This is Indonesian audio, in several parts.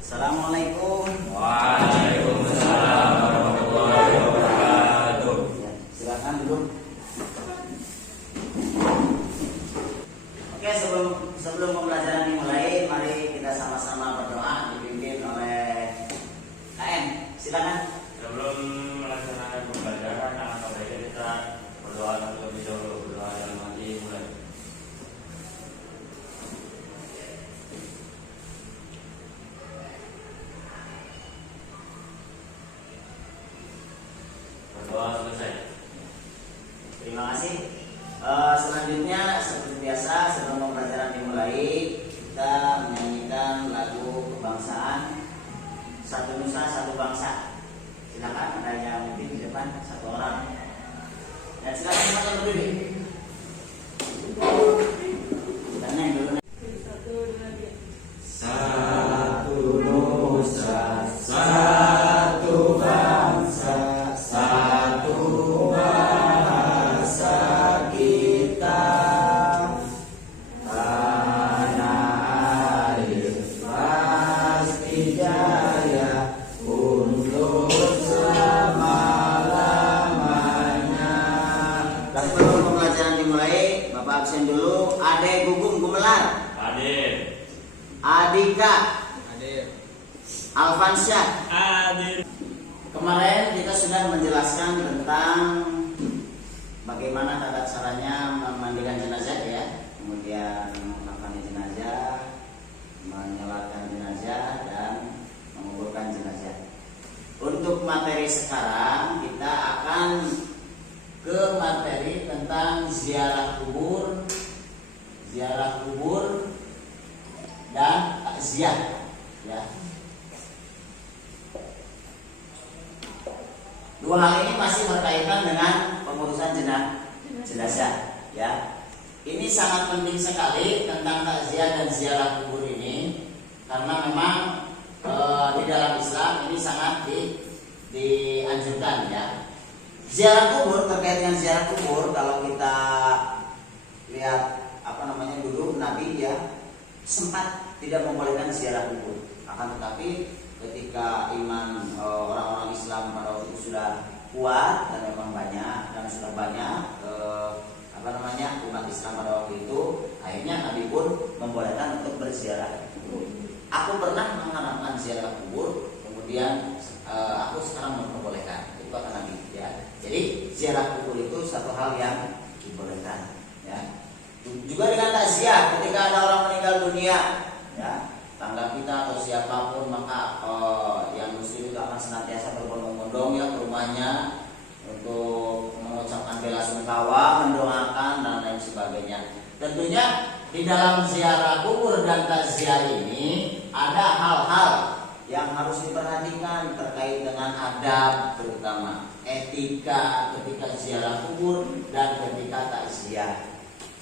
Assalamualaikum. Waalaikumsalam warahmatullahi wabarakatuh. Ya, silakan duduk. Oke, sebelum pembelajaran dimulai, mari kita sama-sama berdoa dipimpin oleh KM. Silakan. Sebelum melaksanakan pembelajaran, apa saja kita berdoa terlebih dahulu. Berdoa dalam hati mulai. Berdoa selesai. Terima kasih. Selanjutnya seperti biasa sebelum pembelajaran dimulai, kita menyanyikan lagu kebangsaan Satu Nusa Satu Bangsa. Silakan, ada yang mungkin di depan satu orang. Dan silakan semuanya berdiri. Dan yang dulu. Satu nusa, satu bangsa, satu bahasa kita. Tanah air pasti jaya untuk selama-lamanya. Dan sebelum pembelajaran dimulai, Bapak absen dulu. Ade Gugum Gumelar, Hadir. Adika, Hadir. Alfansyah. Hadir. Kemarin kita sudah menjelaskan tentang bagaimana tata caranya memandikan jenazah ya, kemudian mengkampanyi jenazah, menyolatkan jenazah dan menguburkan jenazah. Untuk materi sekarang kita akan ke materi tentang ziarah kubur dan takziah ya. Dua hal ini masih berkaitan dengan pengurusan jenazah ya. Ini sangat penting sekali tentang takziah dan ziarah kubur ini, karena memang di dalam Islam ini sangat dianjurkan ya. Ziarah kubur, terkait dengan ziarah kubur, kalau kita lihat dulu Nabi ya sempat tidak membolehkan ziarah kubur. Akan tetapi ketika iman orang-orang Islam pada waktu itu sudah kuat dan memang banyak dan sudah banyak umat Islam pada waktu itu, akhirnya Nabi pun membolehkan untuk berziarah kubur. Aku pernah mengharapkan ziarah kubur, kemudian aku sekarang memperbolehkan. Itu kata Nabi ya. Jadi ziarah kubur itu satu hal yang dibolehkan ya. Juga dengan takziah, ketika ada orang meninggal dunia ya, tangga kita atau siapapun, maka yang muslim itu akan senantiasa berbondong-bondong ya ke rumahnya untuk mengucapkan bela sungkawa, mendoakan dan lain sebagainya. Tentunya di dalam ziarah kubur dan takziah ini ada hal-hal yang harus diperhatikan terkait dengan adab, terutama etika ketika ziarah kubur dan ketika takziah.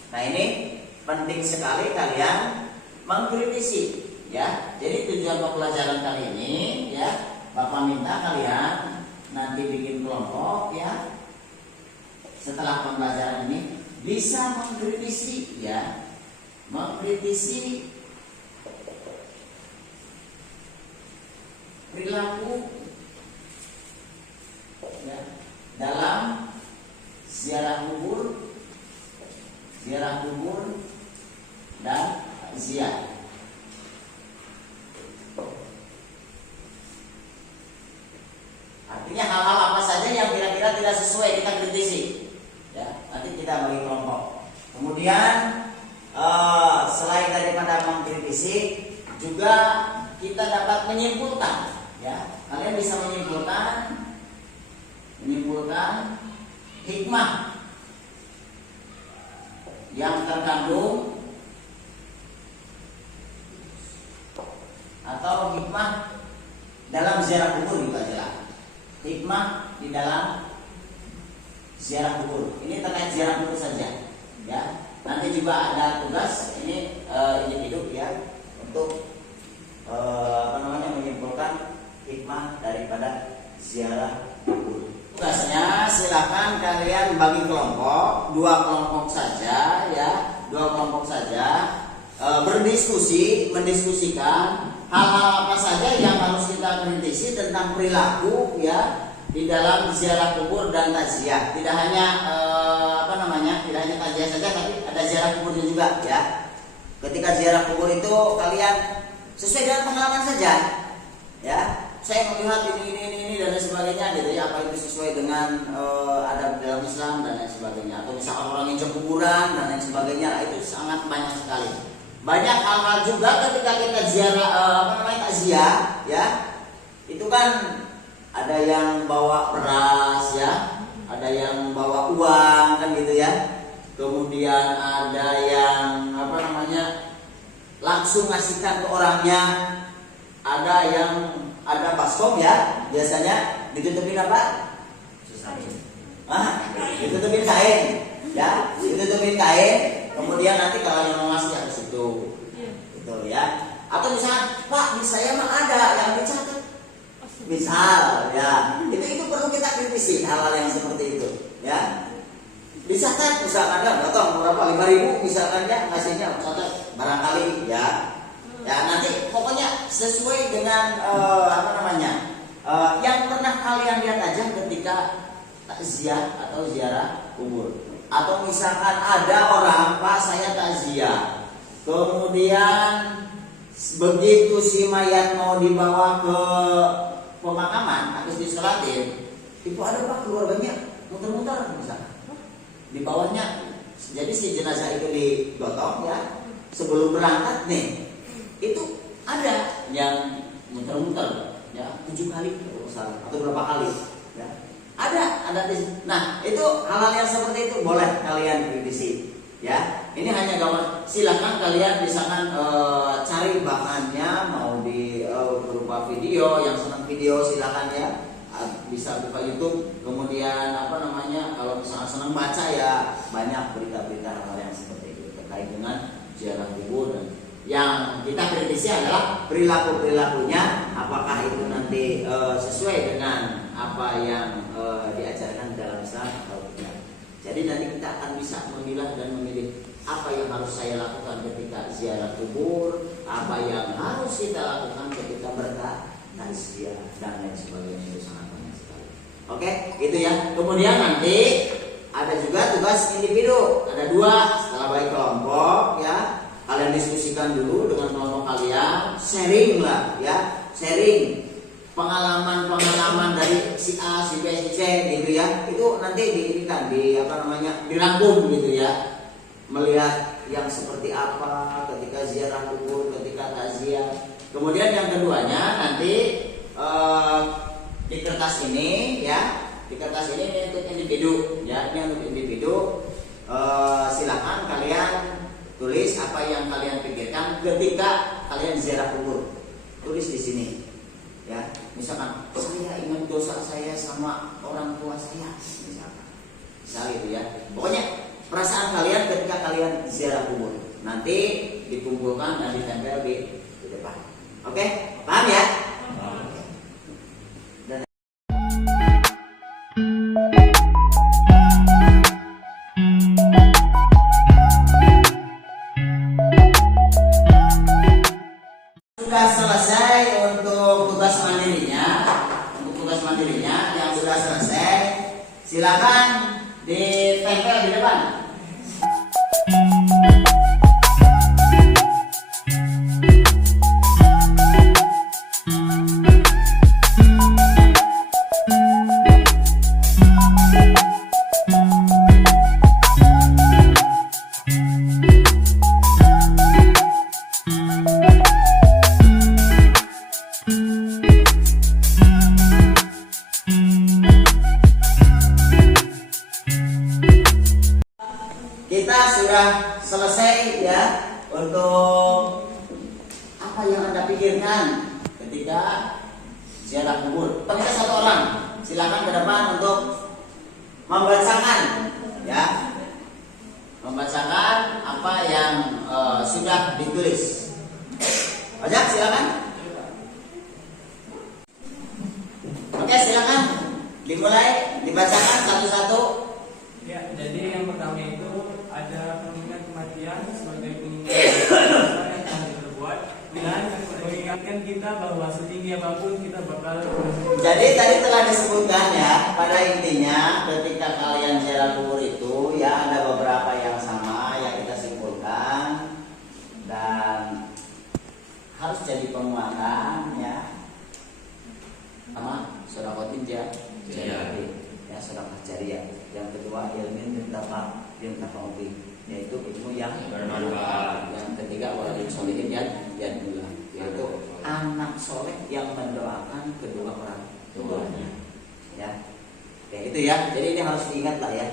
Nah, ini penting sekali kalian mengkritisi ya. Jadi tujuan pembelajaran kali ini ya, Bapak minta kalian nanti bikin kelompok ya. Setelah pembelajaran ini bisa mengkritisi ya. Mengkritisi perilaku ya, dalam ziarah kubur dan takziah. Artinya hal-hal apa saja yang kira-kira tidak sesuai kita kritisi ya, nanti kita bagi kelompok. Kemudian selain daripada mengkritisi, juga kita dapat menyimpulkan ya. Kalian bisa menyimpulkan hikmah yang terkandung atau hikmah dalam ziarah kubur itu adalah hikmah di dalam ziarah kubur. Ini terkait ziarah kubur saja ya. Nanti juga ada tugas ini hidup ya, untuk menyimpulkan hikmah daripada ziarah kubur. Tugasnya silakan kalian bagi kelompok, 2 kelompok saja ya, 2 kelompok saja, berdiskusi mendiskusikan hal-hal apa saja yang harus kita kritisi tentang perilaku ya di dalam ziarah kubur dan takziah. Tidak hanya tidak hanya takziah saja, tapi ada ziarah kuburnya juga ya. Ketika ziarah kubur itu kalian sesuai dengan pengalaman saja ya. Saya melihat ini dan lain sebagainya gitu ya, apa itu sesuai dengan adab dalam Islam dan lain sebagainya, atau misalkan orang yang kuburan dan lain sebagainya, itu sangat banyak sekali. Banyak hal-hal juga ketika kita ziarah takziah ya, itu kan ada yang bawa beras ya, ada yang bawa uang kan gitu ya, kemudian ada yang langsung ngasihkan ke orangnya, ada baskom ya, biasanya ditutupin apa? Ditutupin kain ya, ditutupin kain, kemudian nanti kalau yang mau ngasih harus itu gitu ya. Atau misalnya, Pak, di saya mah ada yang dicatat, misal ya, itu perlu kita kritisi hal-hal yang seperti itu ya. Dicatat misalkan ya, datang berapa 5.000 misalkan ya, ngasihnya catat barangkali ya. Ya nanti pokoknya sesuai dengan yang pernah kalian lihat aja ketika takziah atau ziarah kubur. Atau misalkan ada orang, Pak, saya takziah, kemudian begitu si mayat mau dibawa ke pemakaman, habis disolatin, itu ada Pak keluarganya muter-muter misalkan di bawahnya. Jadi si jenazah itu digotong ya, sebelum berangkat nih, itu ada yang muter-muter ya 7 kali atau berapa kali ya, ada. Nah itu hal-hal yang seperti itu boleh kalian kritisi ya. Ini hanya gambar, silakan kalian misalkan cari bahannya, mau di berupa video, yang senang video silakan ya, bisa buka YouTube. Kemudian kalau misalnya senang baca ya, banyak berita-berita hal yang seperti itu terkait dengan ziarah kubur. Dan yang kita kritisi adalah perilakunya, apakah itu nanti sesuai dengan apa yang diajarkan dalam Islam atau tidak. Jadi nanti kita akan bisa memilah dan memilih apa yang harus saya lakukan ketika ziarah kubur, apa yang harus kita lakukan ketika bertakziah dan lain sebagainya. Itu sangat banyak sekali. Oke, itu ya. Kemudian nanti ada juga tugas individu, ada 2 setelah baik kelompok ya. Kalian diskusikan dulu dengan kelompok kalian, sharing lah ya, sharing pengalaman dari si A, si B, si C gitu ya. Itu nanti dirangkum gitu ya. Melihat yang seperti apa ketika ziarah kubur, ketika takziah. Kemudian yang keduanya nanti di kertas ini ya, di kertas ini untuk individu ya, ini untuk individu. Silakan kalian tulis apa yang kalian pikirkan ketika kalian ziarah kubur. Tulis di sini ya. Misalkan saya ingat dosa saya sama orang tua saya, misalkan gitu ya. Pokoknya perasaan kalian ketika kalian ziarah kubur nanti dikumpulkan dan ditempel di depan. Oke, paham ya? Sudah selesai untuk tugas mandirinya. Untuk tugas mandirinya yang sudah selesai, silakan ditempel di depan. Kita sudah selesai ya untuk apa yang Anda pikirkan ketika ziarah kubur. Kita 1 orang, silakan ke depan untuk membacakan ya, membacakan apa yang sudah ditulis. Ojak, silakan. Oke, silakan dimulai dibacakan satu-satu. Ya, jadi yang pertama itu ada pengingat kematian sebagai pengingat dosa yang telah mengingatkan kita bahwa setinggi apapun kita bakal. Jadi tadi telah disebutkan ya, pada intinya ketika kalian ziarah kubur itu ya ada beberapa yang sama yang kita simpulkan dan harus jadi penguatan ya, sama sedekah jariyah ya, sedekah jariyah. Yang kedua ilmu yuntafa'u bih, yaitu ilmu yang bermanfaat. Yang ketiga waladin sholihin yad'u, yaitu anak soleh yang mendoakan kedua orang tuanya ya. Ya itu ya, jadi ini harus diingat lah ya.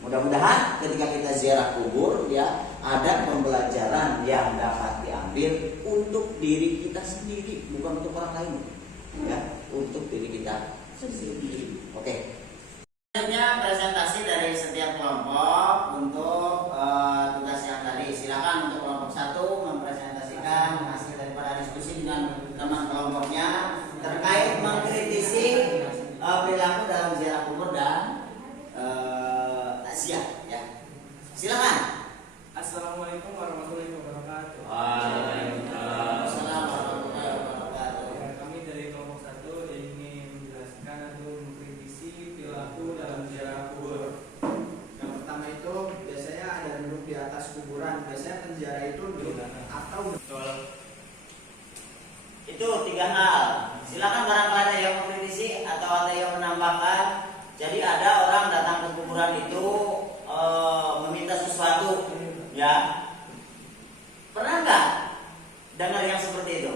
Mudah-mudahan ketika kita ziarah kubur ya ada pembelajaran yang dapat diambil untuk diri kita sendiri, bukan untuk orang lain ya, untuk diri kita sendiri. Oke. Selanjutnya presentasi dari setiap kelompok untuk tugas yang tadi. Silakan untuk kelompok 1 mempresentasikan hasil daripada diskusi dengan teman kelompoknya terkait mengkritisi perilaku dalam ziarah kubur dan takziah ya. Silakan. Assalamualaikum warahmatullahi wabarakatuh. Waalaikumsalam warahmatullahi wabarakatuh. Kami dari kelompok 1 ingin menjelaskan atau mengkritisi perilaku dalam ziarah kubur. Yang pertama itu biasanya ada duduk di atas kuburan. Biasanya penziarah itu duduk atau Itu 3 hal. Silakan barangkali ada yang mengkritisi atau ada yang menambahkan. Jadi ada orang datang ke kuburan itu meminta sesuatu, ya. Pernah nggak dengar yang seperti itu?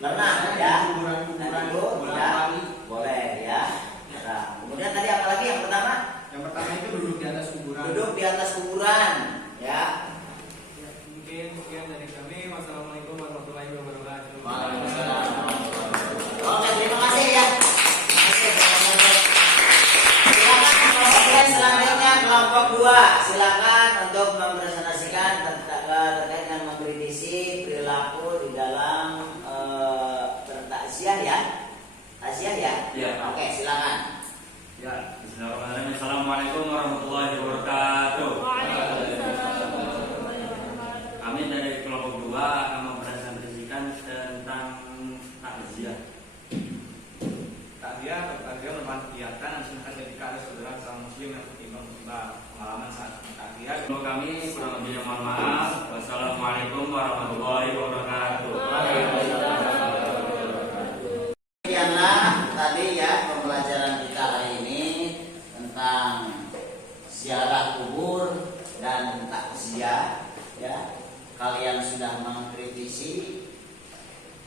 Pernah, ya. Dan itu ya boleh, ya. Nah, kemudian tadi apa lagi yang pertama? yang pertama itu duduk di atas kuburan. Duduk di atas kuburan, ya. Ya, mungkin sekian dari kami. Wassalamualaikum warahmatullahi wabarakatuh. Waalaikumsalam. Oke, terima kasih ya. Silakan kelompok selanjutnya kelompok 2. Silakan untuk mempresentasikan terkait dengan mengkritisi perilaku di dalam takziah ya. Takziah ya? Iya. Oke, silakan. Ya, bismillahirrahmanirrahim. Assalamualaikum warahmatullahi wabarakatuh. Kami dari kelompok 2 akan mempresentasikan tentang takziah. Takziah atau takziah merupakan kegiatan yang dilakukan ketika ada saudara seorang muslim yang tertimpa musibah. Pengalaman saat takziah. Untuk kami kurang lebihnya mohon maaf. Wassalamualaikum warahmatullahi wabarakatuh. Demikianlah tadi ya pembelajaran kita hari ini tentang ziarah kubur dan takziah ya. Kalian sudah mengkritisi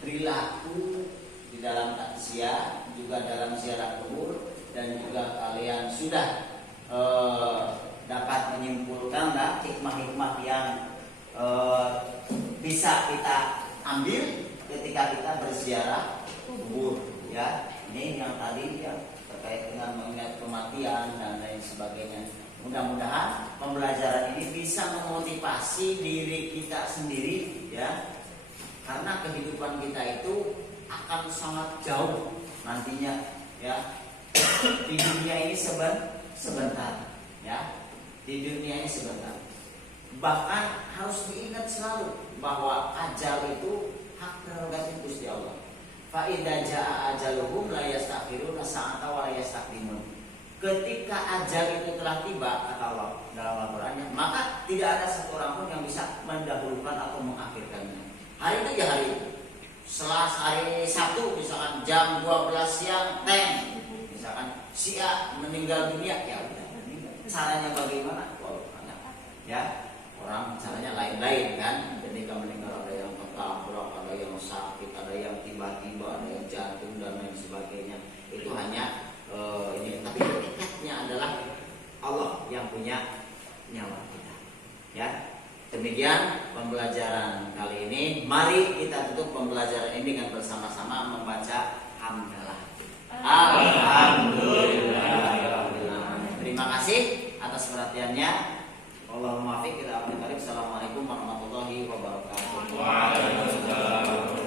perilaku di dalam takziah juga dalam ziarah kubur, dan juga kalian sudah dapat menyimpulkan hikmah-hikmah yang bisa kita ambil ketika kita berziarah kubur ya. Ini yang tadi ya terkait dengan mengingat kematian dan lain sebagainya. Mudah-mudahan pembelajaran ini bisa memotivasi diri kita sendiri ya, karena kehidupan kita itu akan sangat jauh nantinya ya. Di dunia ini sebentar ya, di dunia ini sebentar. Bahkan harus diingat selalu bahwa ajal itu hak prerogatif Gusti Allah. Fa idza jaa ajaluhum la yastakhiruna sa'ata wa la yastaqdimun. Ketika ajal itu telah tiba, kata Allah dalam Al-Qur'annya, maka tidak ada satu orang pun yang bisa mendahulukan atau mengakhirkannya. Hari itu ya hari itu. Hari Sabtu misalkan jam 12 siang misalkan si A meninggal dunia, ya udah meninggal. Caranya bagaimana? Ya, orang caranya lain-lain kan. Ketika meninggal ada yang ketabrak, ada yang sakit, ada yang tiba-tiba, ada yang jatuh dan lain sebagainya. Itu hanya ini, tapi hakikatnya adalah Allah yang punya nyawa kita. Ya, demikian pembelajaran kali ini. Mari kita tutup pembelajaran ini dengan bersama-sama membaca hamdalah. Alhamdulillah. Terima kasih atas perhatiannya. Allahumma fiqh ila aqwamit. Assalamualaikum warahmatullahi wabarakatuh. Waalaikumsalam.